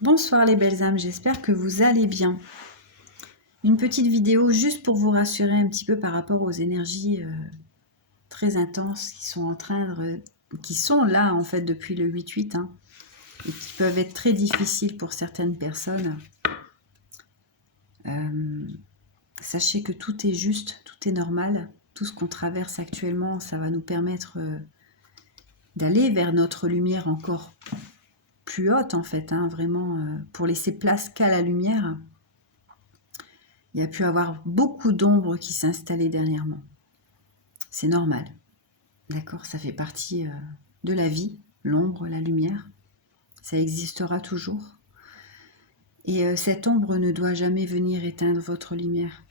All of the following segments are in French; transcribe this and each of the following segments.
Bonsoir les belles âmes, j'espère que vous allez bien. Une petite vidéo juste pour vous rassurer un petit peu par rapport aux énergies très intenses qui sont là en fait depuis le 8-8 et qui peuvent être très difficiles pour certaines personnes. Sachez que tout est juste, tout est normal. Tout ce qu'on traverse actuellement, ça va nous permettre d'aller vers notre lumière encore plus haute en fait, vraiment pour laisser place qu'à la lumière. Il y a pu avoir beaucoup d'ombre qui s'installaient dernièrement. C'est normal, d'accord? Ça fait partie de la vie, l'ombre, la lumière. Ça existera toujours. Et cette ombre ne doit jamais venir éteindre votre lumière.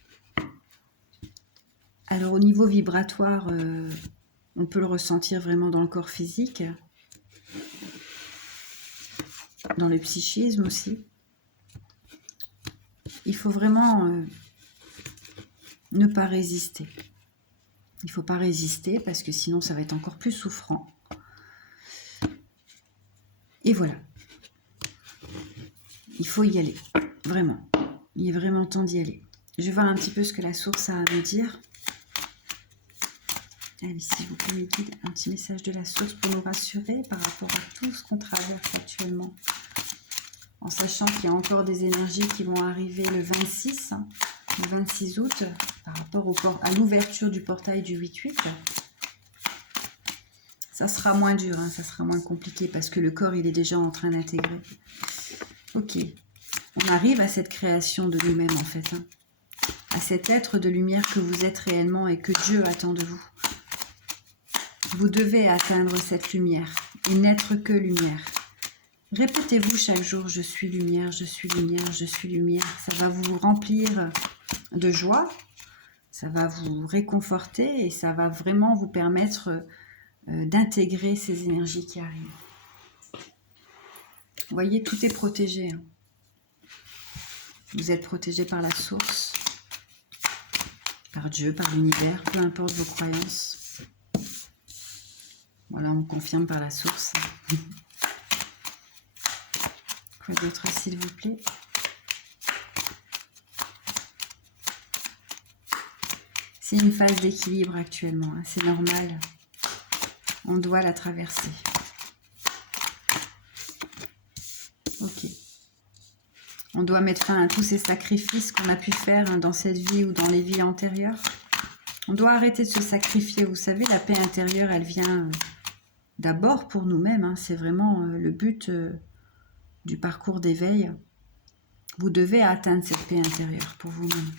Alors au niveau vibratoire, on peut le ressentir vraiment dans le corps physique, dans le psychisme aussi. Il faut vraiment ne pas résister. Il ne faut pas résister parce que sinon ça va être encore plus souffrant. Et voilà. Il faut y aller, vraiment. Il est vraiment temps d'y aller. Je vais voir un petit peu ce que la source a à me dire. Allez, s'il vous plaît, mes guides, un petit message de la source pour nous rassurer par rapport à tout ce qu'on traverse actuellement. En sachant qu'il y a encore des énergies qui vont arriver le 26 août, par rapport à l'ouverture du portail du 8-8. Ça sera moins dur, ça sera moins compliqué parce que le corps, il est déjà en train d'intégrer. Ok, on arrive à cette création de nous-mêmes en fait, à cet être de lumière que vous êtes réellement et que Dieu attend de vous. Vous devez atteindre cette lumière et n'être que lumière. Répétez-vous chaque jour, je suis lumière, je suis lumière, je suis lumière. Ça va vous remplir de joie, ça va vous réconforter et ça va vraiment vous permettre d'intégrer ces énergies qui arrivent. Vous voyez, tout est protégé. Vous êtes protégé par la source, par Dieu, par l'univers, peu importe vos croyances. Voilà, on confirme par la source. Quoi d'autre, s'il vous plaît? C'est une phase d'équilibre actuellement, c'est normal. On doit la traverser. Ok. On doit mettre fin à tous ces sacrifices qu'on a pu faire dans cette vie ou dans les vies antérieures. On doit arrêter de se sacrifier. Vous savez, la paix intérieure, elle vient d'abord pour nous-mêmes. C'est vraiment le but du parcours d'éveil. Vous devez atteindre cette paix intérieure pour vous-même.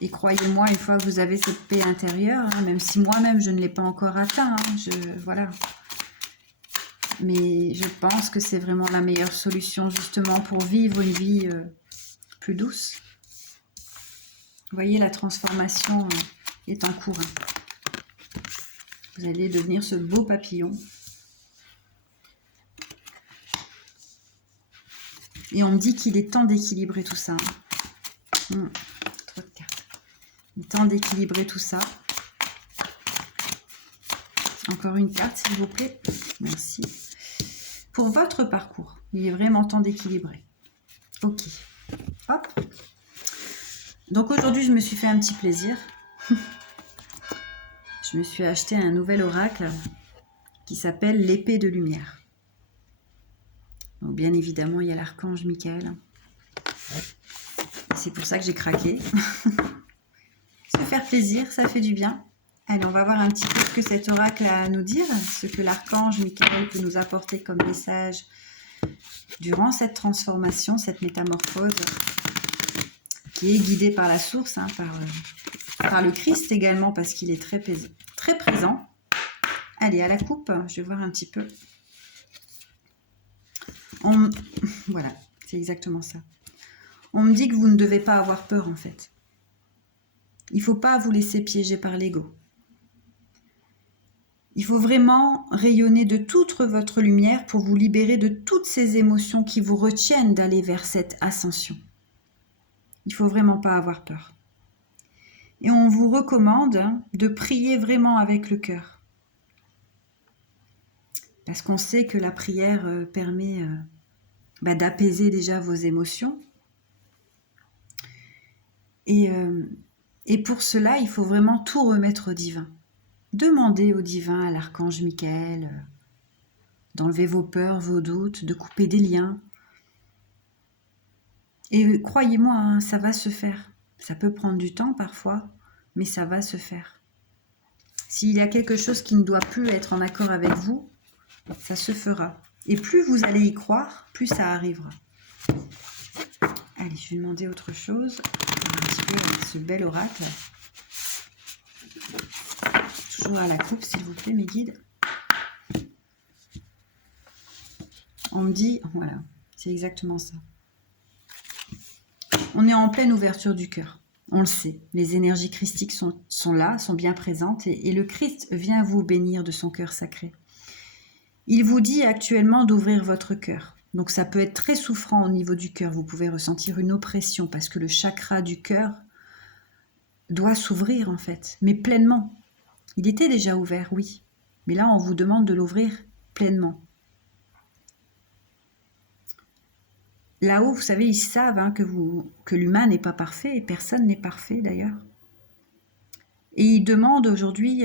Et croyez-moi, une fois que vous avez cette paix intérieure, même si moi-même je ne l'ai pas encore atteint, voilà. Mais je pense que c'est vraiment la meilleure solution justement pour vivre une vie plus douce. Vous voyez, la transformation est en cours. Vous allez devenir ce beau papillon. Et on me dit qu'il est temps d'équilibrer tout ça. Trop de cartes. Il est temps d'équilibrer tout ça. Encore une carte, s'il vous plaît. Merci. Pour votre parcours, il est vraiment temps d'équilibrer. Ok. Hop. Donc aujourd'hui, je me suis fait un petit plaisir. Je me suis acheté un nouvel oracle qui s'appelle l'épée de lumière. Donc bien évidemment, il y a l'archange Michael. C'est pour ça que j'ai craqué. Se faire plaisir, ça fait du bien. Allez, on va voir un petit peu ce que cet oracle a à nous dire, ce que l'archange Michael peut nous apporter comme message durant cette transformation, cette métamorphose qui est guidée par la source, par le Christ également, parce qu'il est très présent. Allez, à la coupe, je vais voir un petit peu. Voilà, c'est exactement ça. On me dit que vous ne devez pas avoir peur, en fait. Il ne faut pas vous laisser piéger par l'ego. Il faut vraiment rayonner de toute votre lumière pour vous libérer de toutes ces émotions qui vous retiennent d'aller vers cette ascension. Il ne faut vraiment pas avoir peur. Et on vous recommande de prier vraiment avec le cœur. Parce qu'on sait que la prière permet d'apaiser déjà vos émotions. Et pour cela, il faut vraiment tout remettre au divin. Demandez au divin, à l'archange Michael, d'enlever vos peurs, vos doutes, de couper des liens. Et croyez-moi, hein, ça va se faire. Ça peut prendre du temps parfois, mais ça va se faire. S'il y a quelque chose qui ne doit plus être en accord avec vous, ça se fera. Et plus vous allez y croire, plus ça arrivera. Allez, je vais demander autre chose. Un petit peu avec ce bel oracle. Toujours à la coupe, s'il vous plaît, mes guides. On me dit, voilà, c'est exactement ça. On est en pleine ouverture du cœur. On le sait, les énergies christiques sont là, sont bien présentes, et le Christ vient vous bénir de son cœur sacré. Il vous dit actuellement d'ouvrir votre cœur. Donc ça peut être très souffrant au niveau du cœur. Vous pouvez ressentir une oppression parce que le chakra du cœur doit s'ouvrir en fait, mais pleinement. Il était déjà ouvert, oui. Mais là, on vous demande de l'ouvrir pleinement. Là-haut, vous savez, ils savent hein, que l'humain n'est pas parfait, et personne n'est parfait d'ailleurs. Et ils demandent aujourd'hui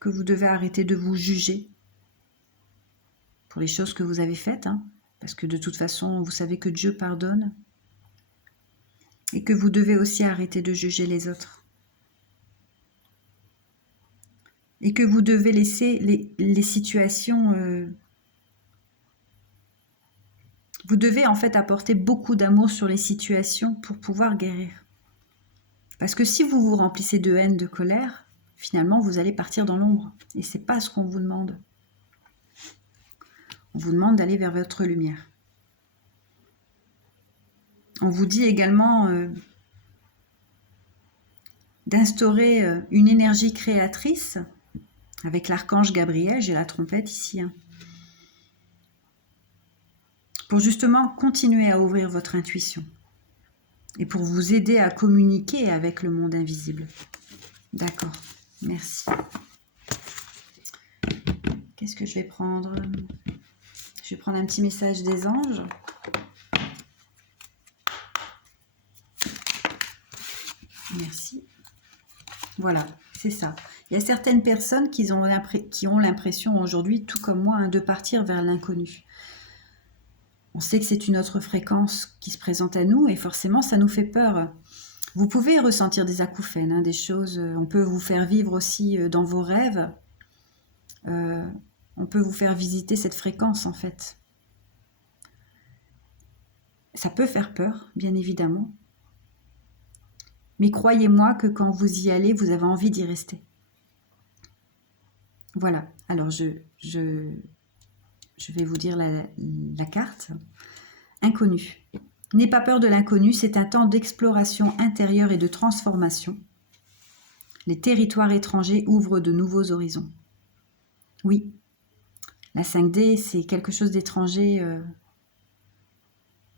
que vous devez arrêter de vous juger pour les choses que vous avez faites, hein, parce que de toute façon, vous savez que Dieu pardonne, et que vous devez aussi arrêter de juger les autres. Et que vous devez laisser les situations... vous devez en fait apporter beaucoup d'amour sur les situations pour pouvoir guérir. Parce que si vous vous remplissez de haine, de colère, finalement vous allez partir dans l'ombre. Et c'est pas ce qu'on vous demande. On vous demande d'aller vers votre lumière. On vous dit également d'instaurer une énergie créatrice avec l'archange Gabriel, j'ai la trompette ici, hein, pour justement continuer à ouvrir votre intuition et pour vous aider à communiquer avec le monde invisible. D'accord, merci. Qu'est-ce que je vais prendre? Je vais prendre un petit message des anges. Merci. Voilà, c'est ça. Il y a certaines personnes qui ont l'impression aujourd'hui, tout comme moi, hein, de partir vers l'inconnu. On sait que c'est une autre fréquence qui se présente à nous et forcément, ça nous fait peur. Vous pouvez ressentir des acouphènes, hein, des choses. On peut vous faire vivre aussi dans vos rêves. On peut vous faire visiter cette fréquence, en fait. Ça peut faire peur, bien évidemment. Mais croyez-moi que quand vous y allez, vous avez envie d'y rester. Voilà. Alors, je vais vous dire la carte. Inconnu. N'aie pas peur de l'inconnu, c'est un temps d'exploration intérieure et de transformation. Les territoires étrangers ouvrent de nouveaux horizons. Oui, la 5D, c'est quelque chose d'étranger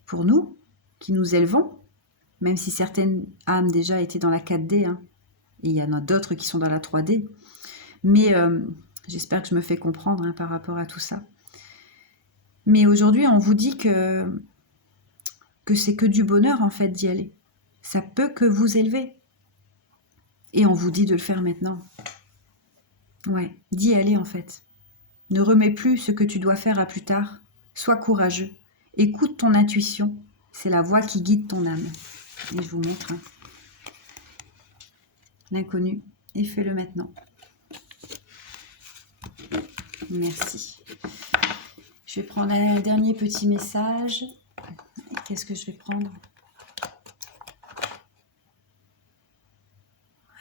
pour nous, qui nous élevons, même si certaines âmes déjà étaient dans la 4D, hein, et il y en a d'autres qui sont dans la 3D. Mais j'espère que je me fais comprendre hein, par rapport à tout ça. Mais aujourd'hui, on vous dit que c'est que du bonheur en fait d'y aller. Ça peut que vous élever. Et on vous dit de le faire maintenant. Ouais, d'y aller en fait. Ne remets plus ce que tu dois faire à plus tard. Sois courageux. Écoute ton intuition. C'est la voix qui guide ton âme. Et je vous montre hein, l'inconnu. Et fais-le maintenant. Merci. Je vais prendre un dernier petit message. Qu'est-ce que je vais prendre?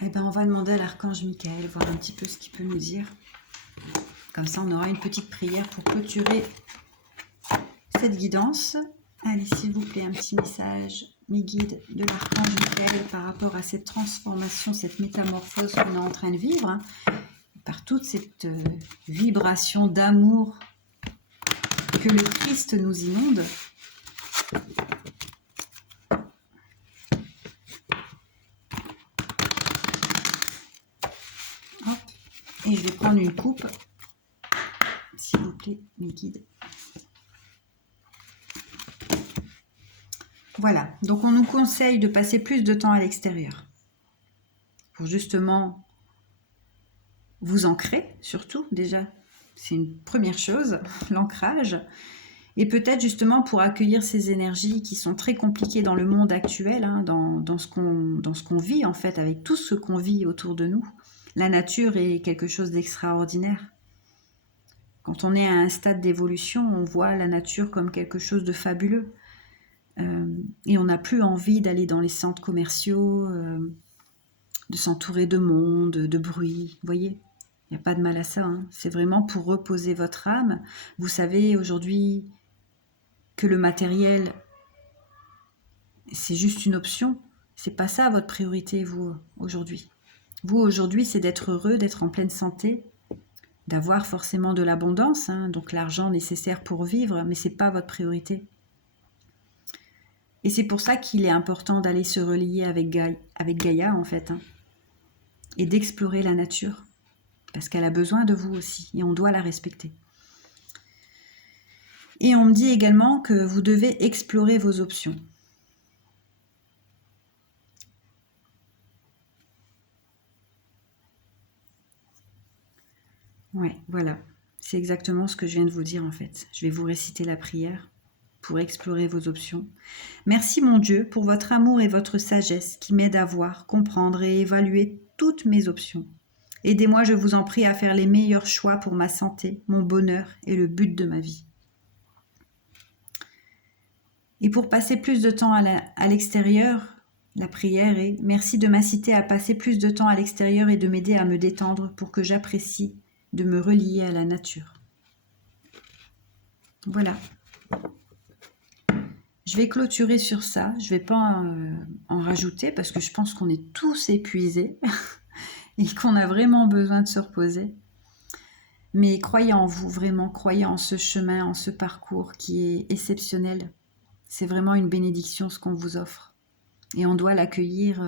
Eh bien, on va demander à l'archange Michael, voir un petit peu ce qu'il peut nous dire. Comme ça, on aura une petite prière pour clôturer cette guidance. Allez, s'il vous plaît, un petit message, mes guides de l'archange Michael par rapport à cette transformation, cette métamorphose qu'on est en train de vivre, hein, par toute cette vibration d'amour que le Christ nous inonde. Hop. Et je vais prendre une coupe, s'il vous plaît, mes guides. Voilà, donc on nous conseille de passer plus de temps à l'extérieur pour justement vous ancrer, surtout déjà. C'est une première chose, l'ancrage. Et peut-être justement pour accueillir ces énergies qui sont très compliquées dans le monde actuel, hein, dans ce qu'on vit en fait, avec tout ce qu'on vit autour de nous. La nature est quelque chose d'extraordinaire. Quand on est à un stade d'évolution, on voit la nature comme quelque chose de fabuleux. Et on n'a plus envie d'aller dans les centres commerciaux, de s'entourer de monde, de bruit. Vous voyez, il n'y a pas de mal à ça. Hein. C'est vraiment pour reposer votre âme. Vous savez aujourd'hui que le matériel, c'est juste une option. C'est pas ça votre priorité, vous, aujourd'hui. Vous, aujourd'hui, c'est d'être heureux, d'être en pleine santé, d'avoir forcément de l'abondance, hein, donc l'argent nécessaire pour vivre, mais c'est pas votre priorité. Et c'est pour ça qu'il est important d'aller se relier avec Gaïa, en fait, hein, et d'explorer la nature, parce qu'elle a besoin de vous aussi, et on doit la respecter. Et on me dit également que vous devez explorer vos options. Ouais, voilà. C'est exactement ce que je viens de vous dire en fait. Je vais vous réciter la prière pour explorer vos options. Merci mon Dieu pour votre amour et votre sagesse qui m'aident à voir, comprendre et évaluer toutes mes options. Aidez-moi, je vous en prie, à faire les meilleurs choix pour ma santé, mon bonheur et le but de ma vie. Et pour passer plus de temps à l'extérieur, la prière est « Merci de m'inciter à passer plus de temps à l'extérieur et de m'aider à me détendre pour que j'apprécie de me relier à la nature. » Voilà. Je vais clôturer sur ça. Je ne vais pas en rajouter parce que je pense qu'on est tous épuisés et qu'on a vraiment besoin de se reposer. Mais croyez en vous, vraiment, croyez en ce chemin, en ce parcours qui est exceptionnel. C'est vraiment une bénédiction ce qu'on vous offre. Et on doit l'accueillir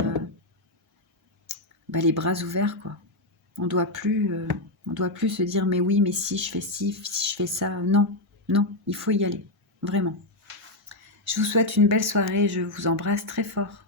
les bras ouverts, quoi. On doit plus se dire mais oui, mais si je fais ça. Non, non, il faut y aller, vraiment. Je vous souhaite une belle soirée, je vous embrasse très fort.